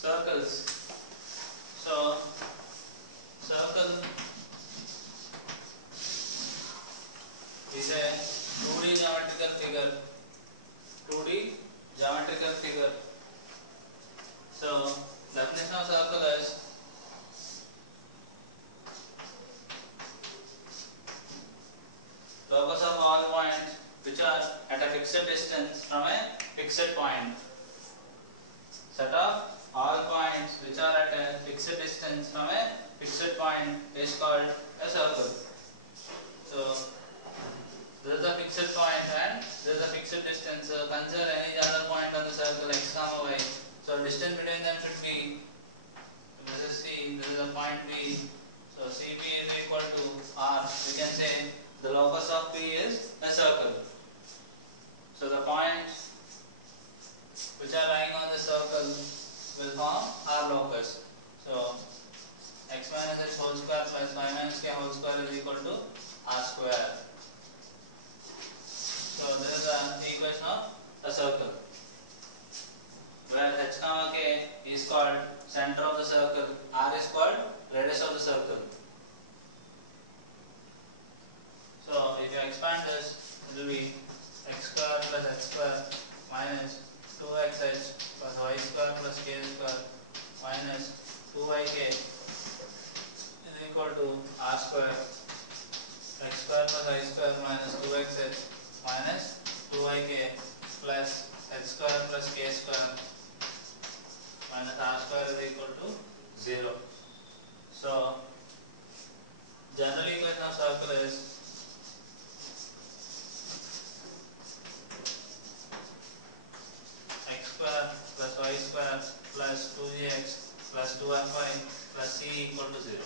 circles. So circle is a 2D geometrical figure. 2D geometrical figure. So definition of circle is locus of all points which are at a fixed distance from a fixed point. Set of all points which are at a fixed distance from a fixed point is called a circle. So this is a fixed point and this is a fixed distance. So consider any other point on the circle x comma y. So distance between them should be, this is C, this is a point B. So CB is equal to R. We can say the locus of P is a circle. So the points which are lying on the circle will form R locus. So x minus h whole square plus y minus k whole square is equal to R square. So this is the equation of a circle, where h comma k is called center of the circle, R is called radius of the circle. So if you expand this, it will be x square plus h square minus 2xh plus y square plus k square minus 2yk is equal to R square. X square plus y square minus 2xh minus 2yk plus h square plus k square minus R square is equal to 0. So general equation of circle is x square plus y square plus 2gx plus 2fy plus c equal to 0.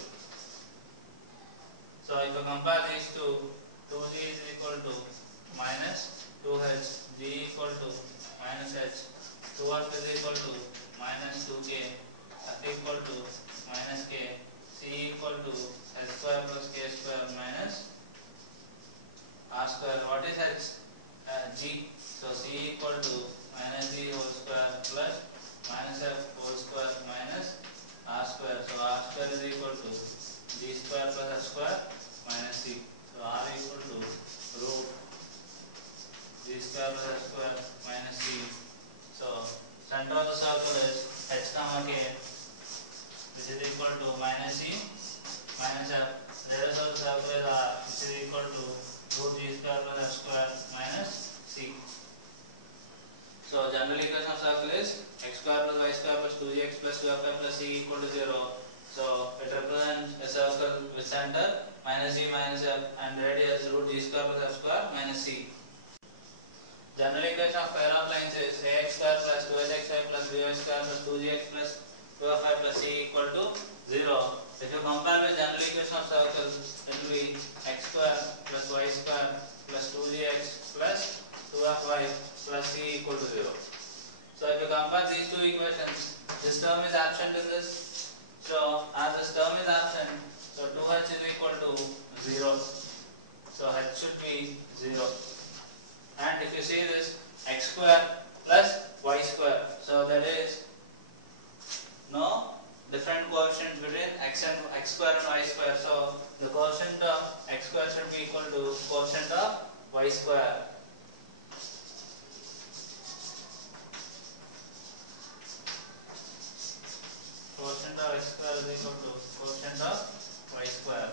So if you compare these two, 2g is equal to minus 2h, g equal to minus h, 2f is equal to minus 2k, f equal to minus k, c equal to h square plus k square minus r square. What is h? G. So c equal to minus g whole square plus minus f whole square minus r square. So r square is equal to g square plus h square minus c. So r equal to root g square plus h square minus c. So center of the circle is h comma k, which is equal to minus c minus f. Radius of the circle is r, which is equal to root g square plus h square minus c. So general equation of circle is x square plus y square plus 2gx plus 2fy plus c equal to 0. So it represents a circle with center minus g minus f and radius root g square plus f square minus c. General equation of pair of lines is ax square plus 2hxy plus by square plus 2gx plus 2fy plus c equal to 0. If you compare with general equation of circle, it will be x square plus y square plus 2gx plus 2fy plus c equal to 0. So if you compare these two equations, this term is absent in this. So as this term is absent, so 2h is equal to 0. So h should be 0. And if you see this x square plus y square, so there is no different coefficient between x square and y square. So the coefficient of x square should be equal to coefficient of y square. Quotient of x square is equal to quotient of y square.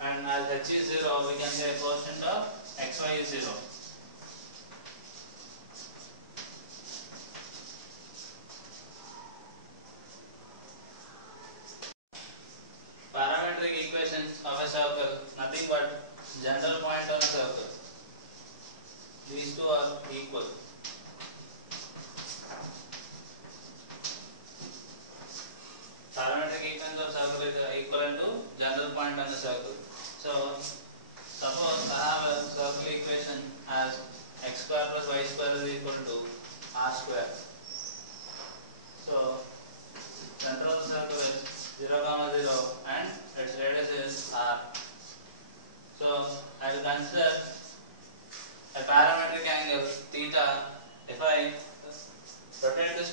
And as h is 0, we can say quotient of xy is 0. Parametric equations of a circle, nothing but general point on a circle. These two are equal. Parametric equations of circle is equivalent to general point on the circle. So suppose I have a circle equation as x square plus y square is equal to r square. So center of the circle is 0, 0 and its radius is r. So I will consider a parametric angle theta if I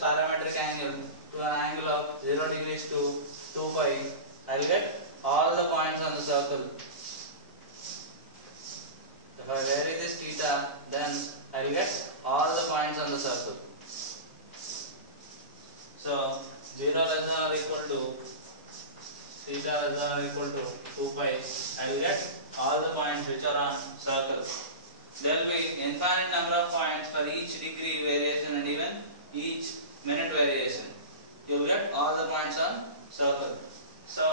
parametric angle to an angle of 0 degrees to 2 pi, I will get all the points on the circle. If I vary this theta, then I will get all the points on the circle. So 0 less than or equal to theta less than or equal to 2 pi, I will get all the points which are on circle. There will be infinite number of points for each degree variation and even each minute variation. You will get all the points on circle. So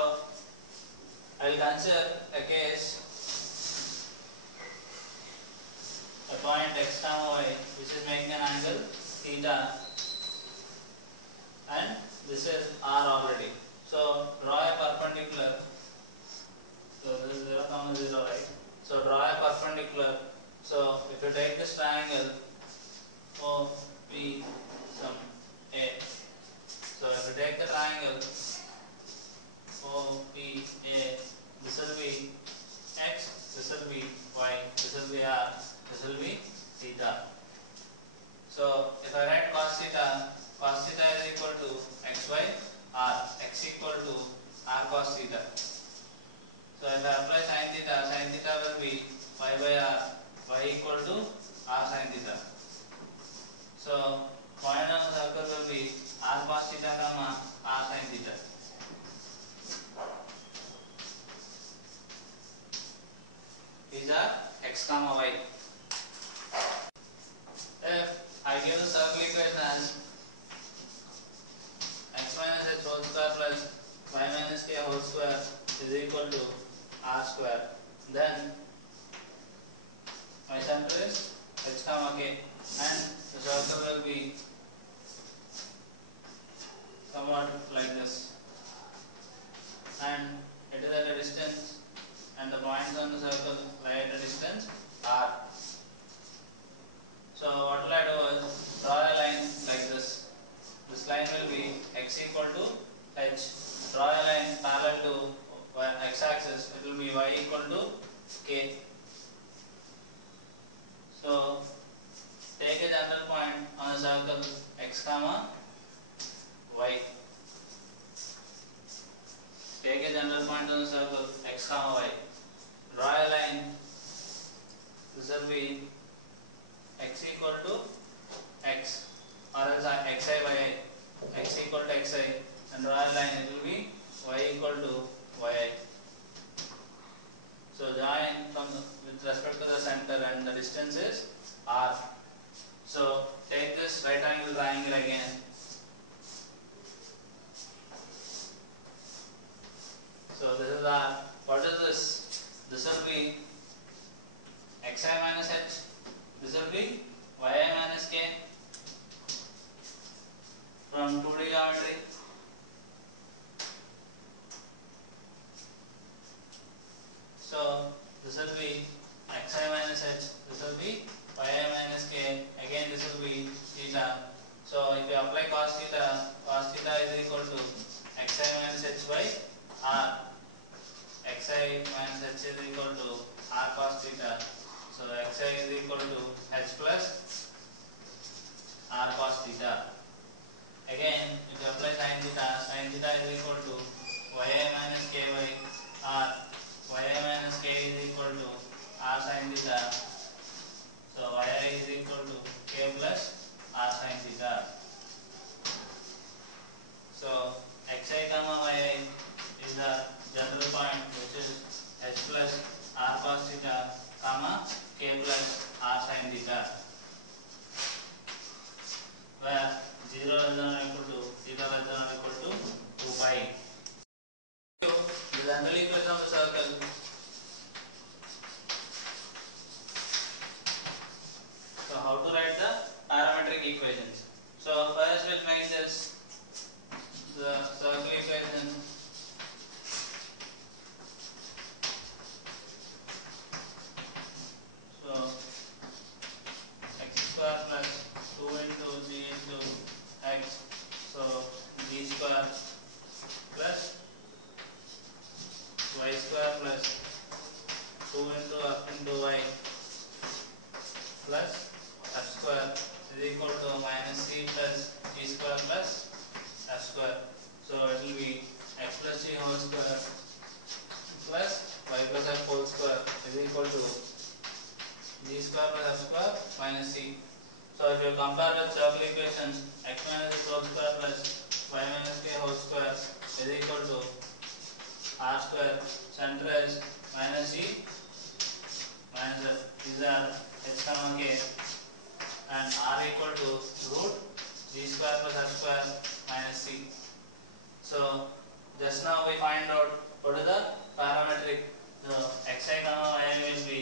I will consider a case, a point x comma y which is making an angle theta, and this is r already. So draw a perpendicular. So this is 0 comma 0, right? So draw a perpendicular. So if you take this triangle O P some A, so if you take the triangle O P A, this will be x, this will be y, this will be r, this will be theta. So if I write cos theta is equal to xy r, x equal to r cos theta. So if I apply sin theta will be y by r, y equal to r sin theta. So point on the circle will be r cos theta comma r sin theta. These are x comma y. If I give the circle equation as x minus h whole square plus y minus k whole square is equal to r square, then my center is h comma k and the circle will be somewhat like this, and it is at a distance, and the points on the circle lie at a distance r. So what will I do is draw a line like this. This line will be x equal to h. Draw a line parallel to x axis. It will be y equal to k. So take a general point on the circle x comma y. Take a general point on the circle x comma y. Draw a line. This will be x equal to x, or else xi by I. X equal to xi, and draw a line. It will be y equal to yi. So join from with respect to the center, and the distance is r. So take this right angle triangle again. So this is r. What is this? This will be xi minus h. This will be yi So if you compare with circle equations, x minus x whole square plus y minus k whole square is equal to r square center is minus c minus f. These are h comma k and r equal to root g square plus h square minus c. So just now we find out what is the parametric. So xi comma yi will be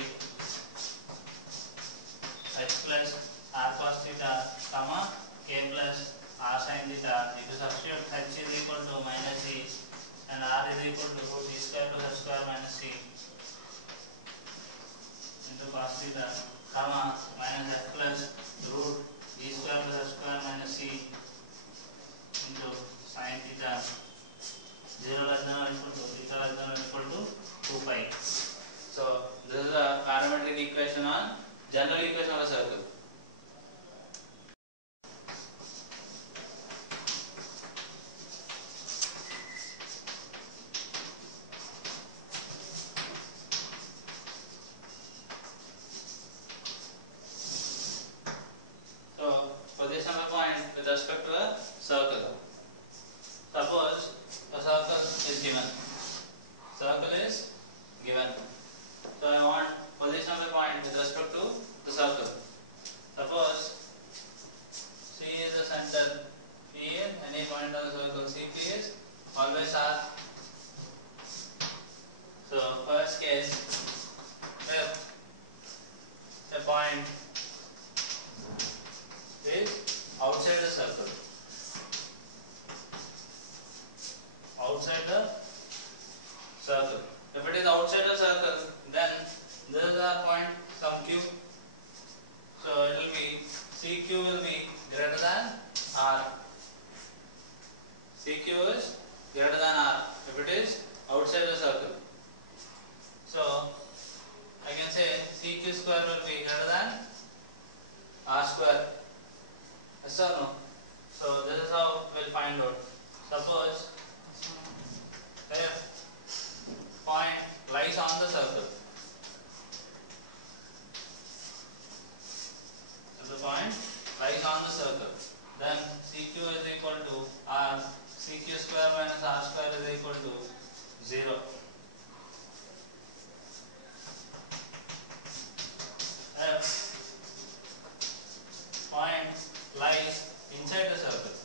h plus r cos theta comma k plus r sin theta. If you substitute h is equal to minus c and r is equal to root g square plus h square minus c into cos theta comma minus f plus root g square plus h square minus c into sin theta 0 less than or equal to theta less than or equal to 2 pi. So this is a parametric equation on general equation of a circle. So position of a point with respect to a circle. Suppose a circle is given. Circle is given. So I want position of a point with respect to the circle. Suppose C is the center, P is any point on the circle, CP is always R. So first case, if a point is outside the circle, outside the circle. If it is outside the circle, then this is the point, some Q. So it will be CQ will be greater than R. CQ is greater than R if it is outside the circle. So I can say CQ square will be greater than R square. Yes or no? So this is how we'll find out. Suppose if point lies on the circle, if the point lies on the circle, then CQ is equal to R. CQ square minus R square is equal to 0. If point lies inside the circle,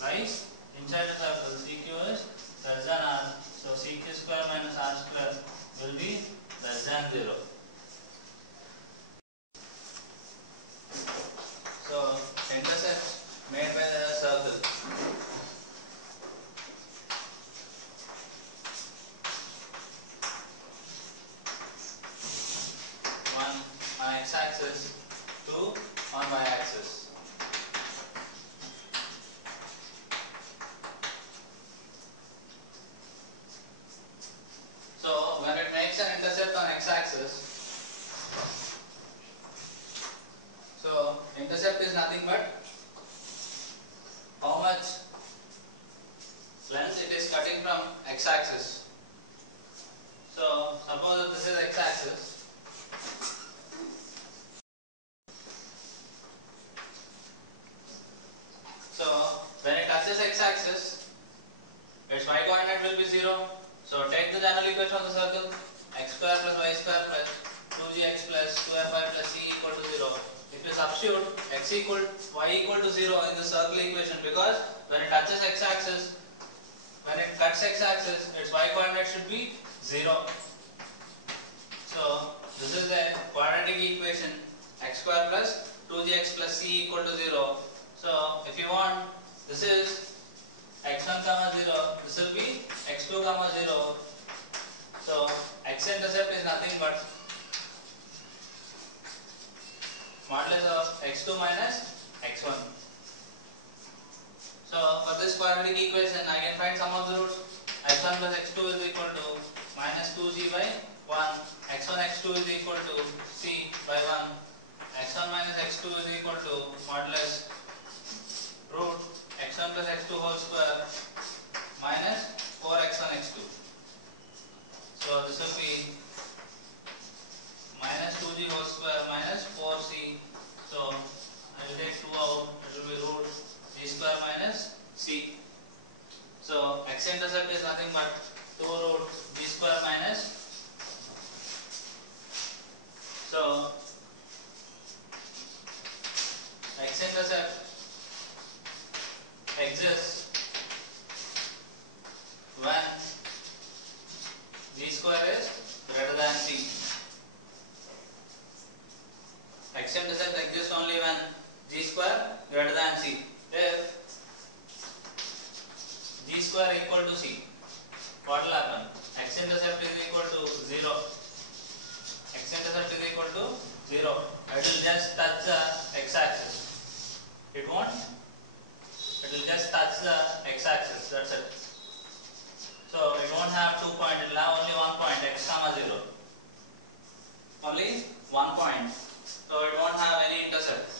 lies inside the circle, CQ is less than R. So CQ square minus R square will be less than 0. So intercept made by the circle. One on x-axis, two on y-axis. So when it makes an intercept on x-axis, so intercept is nothing but how much length it is cutting from x-axis. So suppose that this is x-axis. So when it touches x-axis, its y coordinate will be 0. So take the general equation of the circle, x square plus y square plus 2gx plus 2fy plus c equal to 0. If you substitute x equal y equal to 0 in the circle equation, because when it touches x-axis, when it cuts x-axis, its y coordinate should be 0. So this is a quadratic equation, x square plus 2gx plus c equal to 0. So if you want, this is x1 comma 0, this will be x2 comma 0. So x-intercept is nothing but modulus of x2 minus x1. So for this quadratic equation, I can find sum of the roots. x1 plus x2 is equal to minus 2g by 1. x1 x2 is equal to c by 1. x1 minus x2 is equal to modulus root x1 plus x2 whole square minus 4x1 x2. So this will be minus 4g whole square minus 4c. So I will take 2 out. It will be root g square minus c. So x-intercept is nothing but 2 root g square minus. So x-intercept exists when g square is greater than c. X-intercept exists only when g square greater than c. If g square equal to c, what will happen? X-intercept is equal to 0. X-intercept is equal to 0. It will just touch the x-axis. It won't. It will just touch the x-axis. That's it. So it won't have 2 points. It will have only 1 point. X comma 0. Only 1 point. So it won't have any intercept.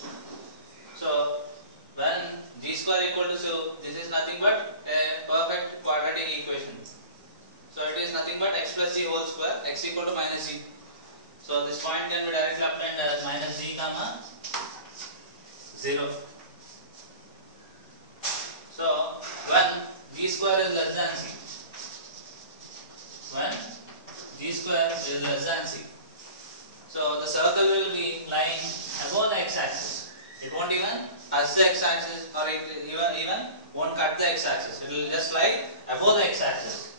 So when g square equal to 0, this is nothing but a perfect quadratic equation. So it is nothing but x plus g whole square, x equal to minus g. So this point can be directly obtained as minus g comma 0. So when g square is less than c, when g square is less than c, so the circle will be lying above the x-axis. It won't even touch the x-axis, or it even won't cut the x-axis. It will just lie above the x-axis.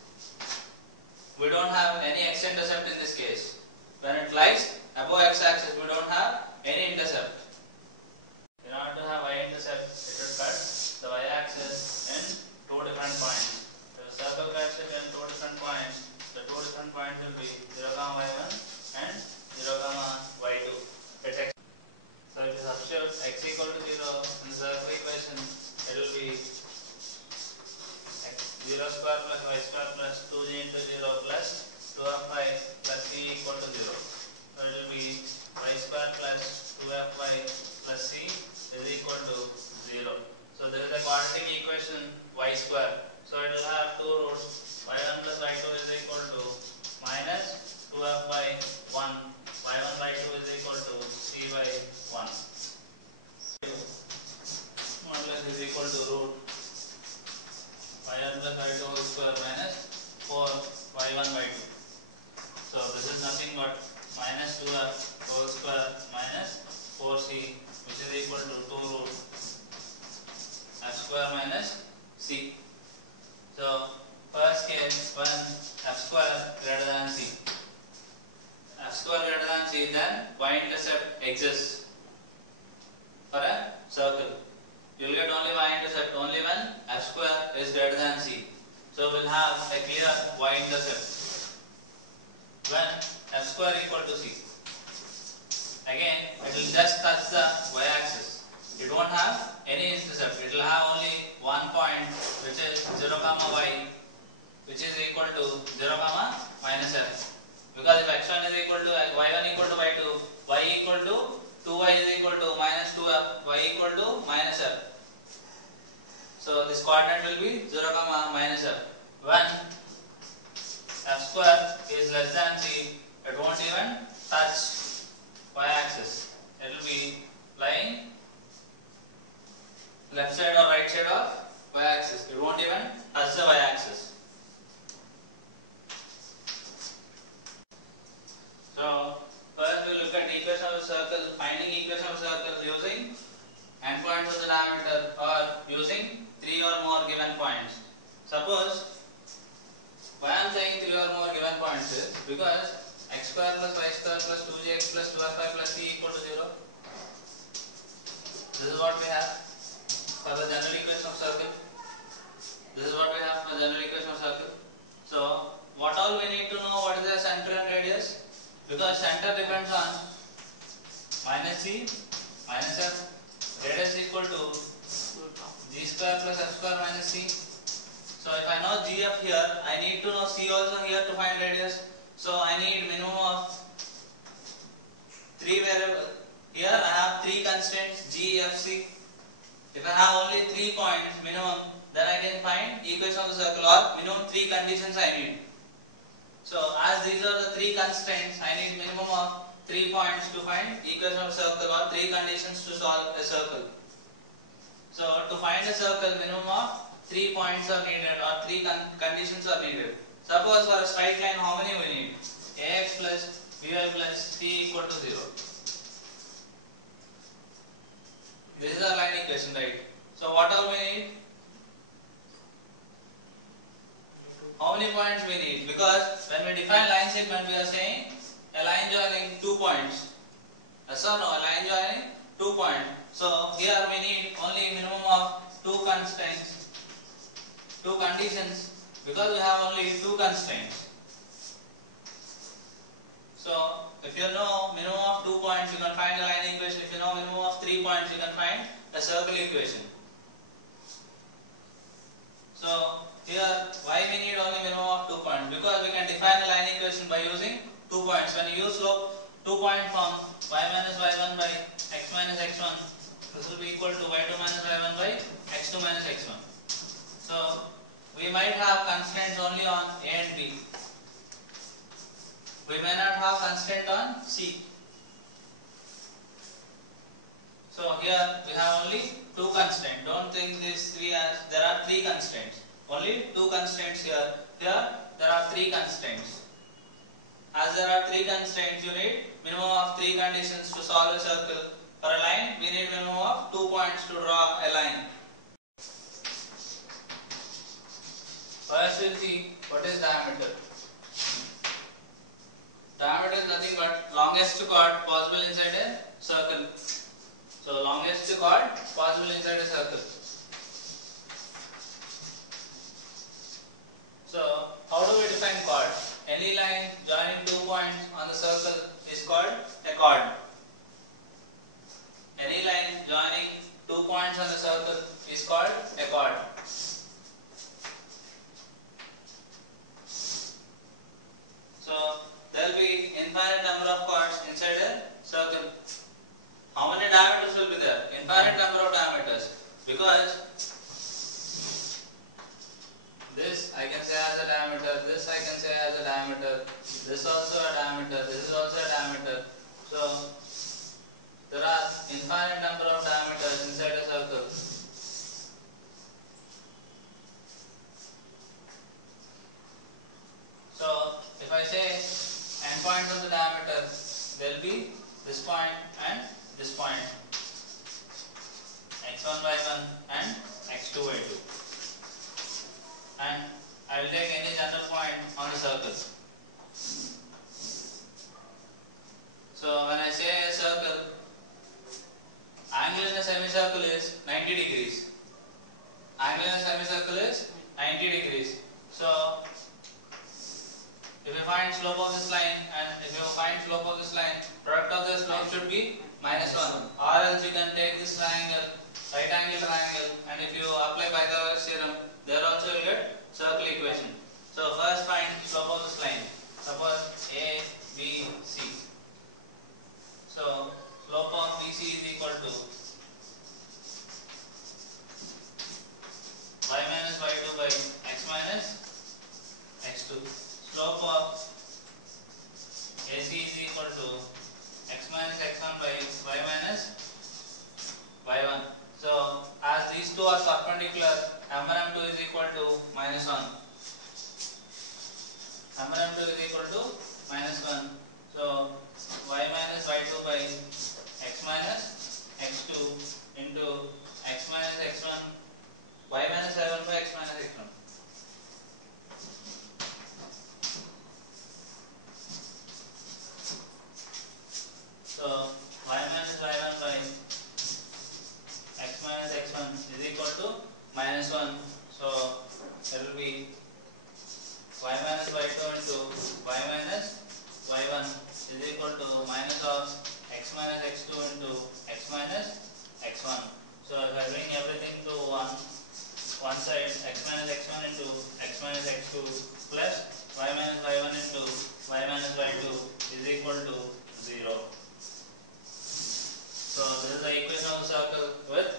We don't have any x-intercept in this case. When it lies above x-axis, we don't have any intercept. In order to have y-intercept, it will cut the y-axis in 2 different points. If the circle cuts it in 2 different points, the 2 different points will be 0, y1 and 0, y2. So if you substitute x equal to 0 in the circle equation, it will be 0 square plus y square plus 2g into 0 plus 2fy plus c equal to 0. So it will be y square plus 2fy plus c is equal to 0. So there is a quadratic equation y square. So it will have 2 roots. y1 plus y2 is equal to minus 2f by 1. y1 by 2 is equal to c by 1. 1 plus is equal to root y1 plus y2 whole square minus 4 y1 by 2. So this is nothing but minus 2f whole square minus 4c, which is equal to 2 root f square minus c. So first case, when f square greater than c, f square greater than c, then y-intercept exists for a circle. You will get only y-intercept only when f square is greater than c. So we will have a clear y-intercept when f square equal to c. Again, it will just touch the y-axis. It won't have any intercept. It will have only 1 point, which is 0, y, which is equal to 0, minus f. Because if x1 is equal to y1 equal to y2, y equal to 2y is equal to minus 2f, y equal to minus f. So this coordinate will be 0, minus f. When f square is less than c, it won't even touch y-axis. It will be lying left side or right side of y-axis. It won't even touch the y-axis. So first we will look at equation of a circle, finding equation of a circle using endpoints of the diameter or using 3 or more given points. Suppose why I am saying 3 or more given points is because x square plus y square plus 2gx plus 2fy plus c equal to 0. This is what we have for the general equation of circle. This is what we have for general equation of circle. So what all we need to know, what is the center and radius? Because center depends on minus c minus f. Radius equal to g square plus f square minus c. So if I know gf here, I need to know c also here to find radius. So I need minimum of 3 variables. Here I have 3 constraints g, f, c. If I have only 3 points minimum, then I can find equation of the circle, or minimum 3 conditions I need. So as these are the 3 constraints, I need minimum of 3 points to find equation of a circle or 3 conditions to solve a circle. So to find a circle, minimum of 3 points are needed or 3 conditions are needed. Suppose for a straight line, how many we need? Ax plus by plus c equal to 0. This is our line equation, right? So what all we need? How many points we need? Because when we define line segment, we are saying a line joining 2 points. Yes or no? A line joining 2 points. So here we need only minimum of 2 constraints, 2 conditions, because we have only 2 constraints. So if you know minimum of 2 points, you can find a line equation. If you know minimum of 3 points, you can find a circle equation. So here, why we need only minimum of 2 points? Because we can define a line equation by using 2 points. When you use slope 2 point form, y minus y1 by x minus x1, this will be equal to y2 minus y1 by x2 minus x1. So we might have constraints only on a and b. We may not have constraint on c. So here we have only 2 constraints. Don't think these 3 as there are 3 constraints. Only 2 constraints here. Here there are 3 constraints. As there are 3 constraints, you need minimum of 3 conditions to solve a circle. For a line, we need minimum of 2 points to draw a line. First we'll see what is diameter. Diameter is nothing but longest chord possible inside a circle. So longest chord possible inside a circle. So how do we define chord? Any line joining 2 points on the circle is called a chord. Any line joining 2 points on the circle is called a chord. So there will be infinite number of chords inside a circle. How many diameters will be there? Infinite number of diameters. Because this I can say as a diameter, this I can say as a diameter, this also a diameter, this is also a diameter. So there are infinite number of diameters inside a circle. So if I say endpoints of the diameter, there will be this point and this point, x1 y1 and x2 y2. And I will take any general point on the circle. So when I say a circle, angle in a semicircle is 90 degrees. Angle in a semicircle is 90 degrees. So if you find slope of this line and if you find slope of this line, product of the slope should be -1. Or else you can take this triangle, right angle triangle, and if you apply Pythagoras theorem, there also you get circle equation. So first find slope of this line. Suppose A, B, C. So slope of BC is equal to y minus y2 by x minus x2. Slope of AC is equal to x minus x1 by y minus y1. So as these two are perpendicular, m1 m2 is equal to -1. m1 m2 is equal to -1. So y minus y2 by x minus x2 into x minus x1, y minus y1 by x minus x1. So y minus y1 by x minus x1 is equal to -1. So it will be y minus y2 into y minus y1 is equal to minus of x minus x2 into x minus x1. So if I bring everything to one side, x minus x1 into x minus x2 plus y minus y1 into y minus y2 is equal to 0. So this is the equation of the circle with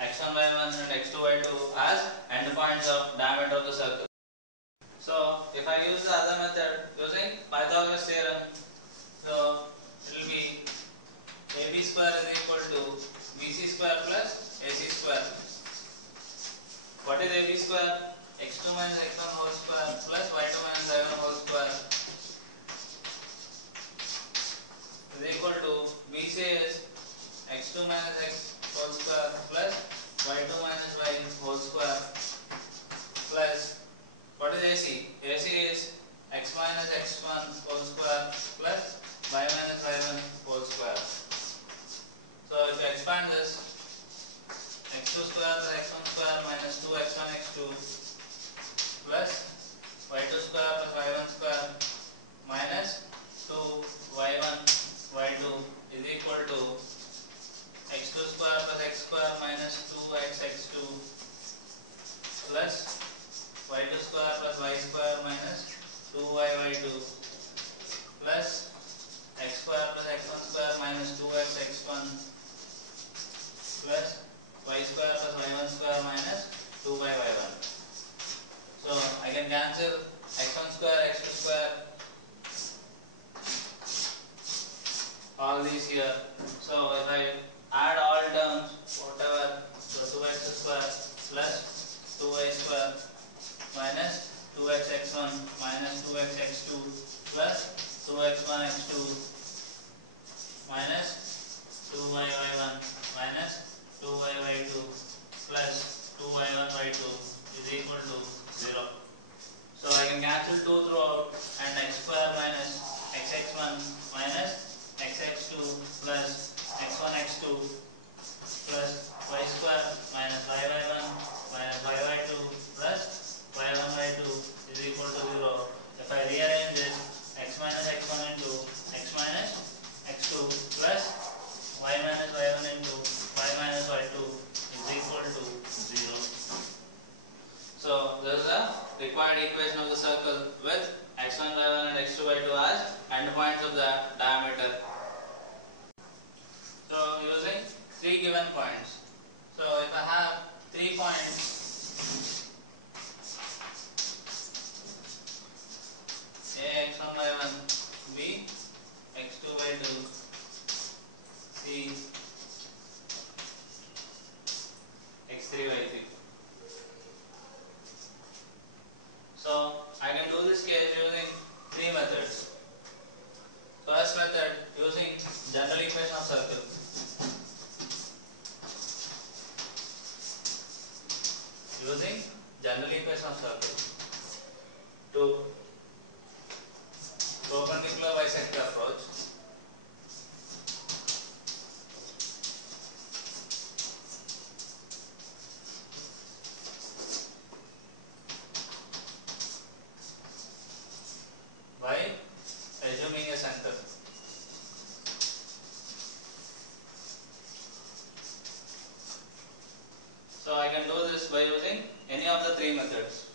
x1 y1 and x2 y2 as endpoints of diameter of the circle. So if I use the other method using Pythagoras theorem, so it will be x2 minus x whole square plus y2 minus y whole square plus what is AC? AC is x minus x1 whole square plus y minus y1 whole square. So if you expand this, x2 square plus x1 square minus 2x1 x2 plus y2 square plus y1 square minus 2y1 y2 is equal to x2 square plus x square minus 2x x2 plus y2 square plus y square minus 2y y2 plus x square plus x1 square minus 2x x1 plus y square plus y1 square minus 2y y1. So I can cancel x1 square, x2 square, all these here. So if I add all terms, whatever, so 2x square plus 2y square minus 2x x1 minus 2x x2 plus 2x1 x2 minus 2y y1 minus 2y y2 plus 2y1 y2 is equal to 0. So I can cancel 2 throughout and x square minus xx1 minus xx2 plus x1 x2 plus y square minus yy1 minus yy2 plus y1 y2 is equal to 0. If I rearrange this, x minus x1 into x minus x2 plus y minus y1 into y minus y2 is equal to 0. So this is the required equation of the circle with x1 y1 and x2 y2 as endpoints of the diameter. So using 3 given points. So if I have 3 points A x1 y1, B x2 y2, C x3 y3. So I can do this case using 3 methods. First method, using general equation of circle. Using general equation of circle to perpendicular bisector approach. By assuming a center. So I can do this by using any of the 3 methods.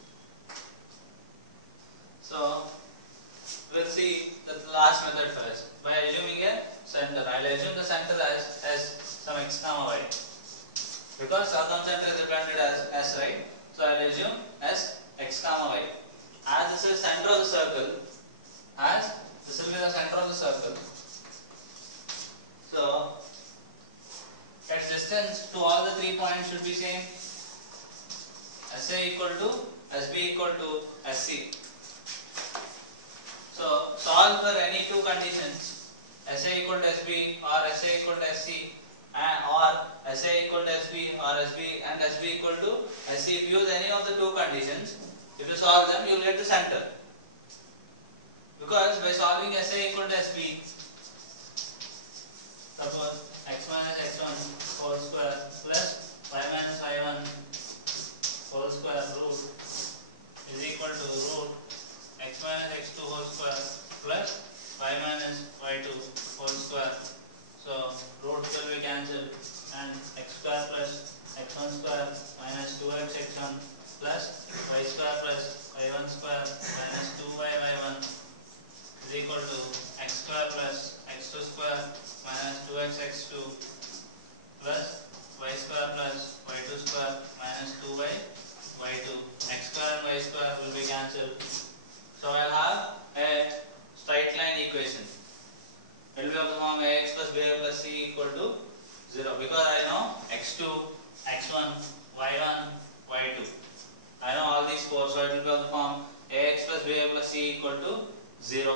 So we'll see the last method first. By assuming a center, I will assume the center as some x comma y. Because circumcenter is represented as s, right? So I will assume as x comma y. As this is center of the circle, as this will be the center of the circle. So its distance to all the 3 points should be same. SA equal to SB equal to SC. So solve for any 2 conditions, SA equal to SB or SA equal to SC or SA equal to SB or SB and SB equal to SC. If you use any of the 2 conditions, if you solve them, you will get the center. Because by solving SA equal to SB, suppose x minus x1 whole square plus y minus y1 whole square root is equal to root x minus x2 whole square plus y minus y2 whole square. So roots will be cancelled and x square plus x1 square minus 2x x1 plus y square plus y1 square minus 2y y1 is equal to x square plus x2 square minus 2x x2 plus y square plus y2 square minus 2y y2. X square and y square will be cancelled. So I will have a straight line equation. It will be of the form ax plus ba plus c equal to 0 because I know x2, x1, y1, y2. I know all these 4, so it will be of the form ax plus ba plus c equal to 0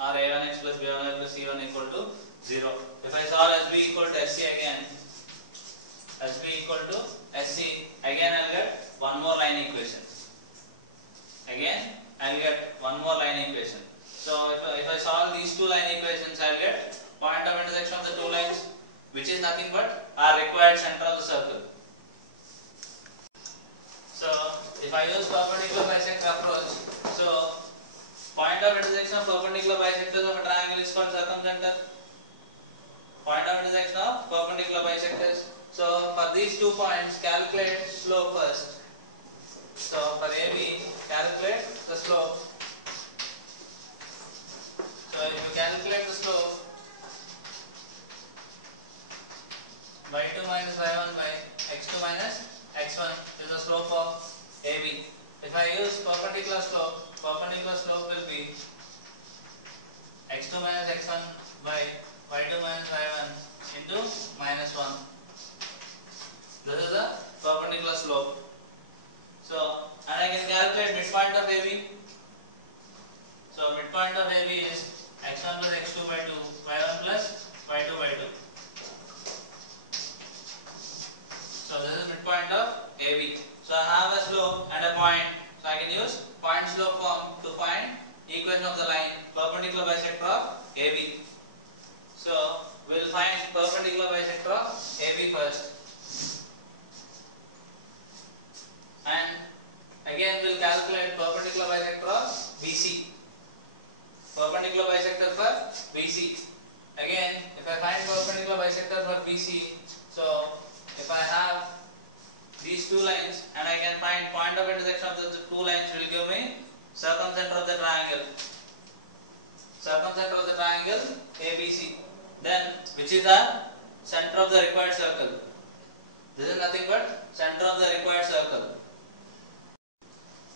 or a1x plus b1y plus c1 equal to 0. If I solve SB equal to SC again, equal to SC. Again I'll get one more line equation. Again I'll get one more line equation. So if I solve these two line equations, I'll get point of intersection of the two lines, which is nothing but our required center of the circle. So if I use perpendicular bisector approach, so point of intersection of perpendicular bisectors of a triangle is called circumcenter. Point of intersection of perpendicular bisectors. So for these 2 points, calculate slope first. So for AB, calculate the slope. So if you calculate the slope, y2 minus y1 by x2 minus x1 is the slope of AB. If I use perpendicular slope will be x2 minus x1 by y2 minus y1 into minus 1. This is the perpendicular slope. So, and I can calculate midpoint of AB. So, midpoint of AB is x1 plus x2 by 2, y1 plus y2 by 2. So, this is midpoint of AB. So, I have a slope and a point. So, I can use point slope form to find equation of the line perpendicular bisector of AB. So, we will find perpendicular bisector of AB first. And again we will calculate perpendicular bisector of BC. Perpendicular bisector for BC. Again, if I find perpendicular bisector for BC, so if I have these two lines and I can find point of intersection of the two lines, will give me circumcenter of the triangle. Circumcenter of the triangle ABC. Then, which is the center of the required circle? This is nothing but center of the required circle.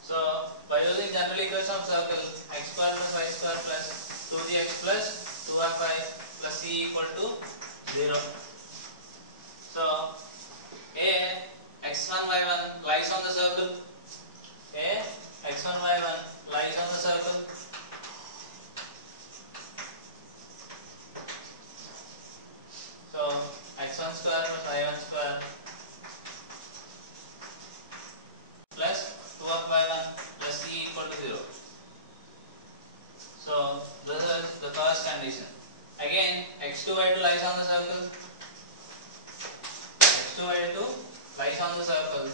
So, by using general equation of circle, x square plus y square plus 2gx plus 2fy plus c equal to 0. So, A x1 y1 lies on the circle. A x1 y1 lies on the circle. So, x1 square plus y1 square plus 2 of y1 plus c equal to 0. So, this is the first condition. Again, x2 y2 lies on the circle. x2 y2 lies on the circle.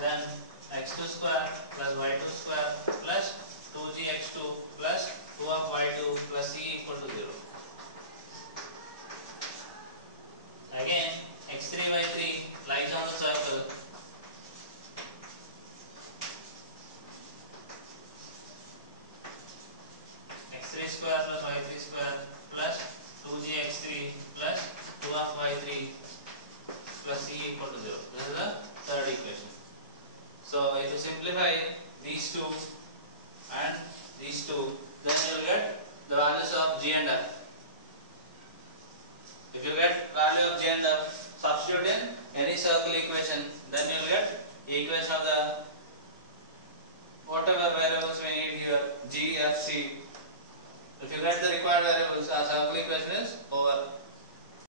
Then x2 square plus y2 square plus 2gx2 plus 2 of y2 plus c equal to 0. Again, x3 y3 lies on the circle. x3 square plus y3 square plus 2gx3 plus 2 of y3 plus c equal to 0. This is the third equation. So, if you simplify these two and these two, then you will get the values of g and f. If you get value of g and f, substitute in any circle equation, then you will get equation of the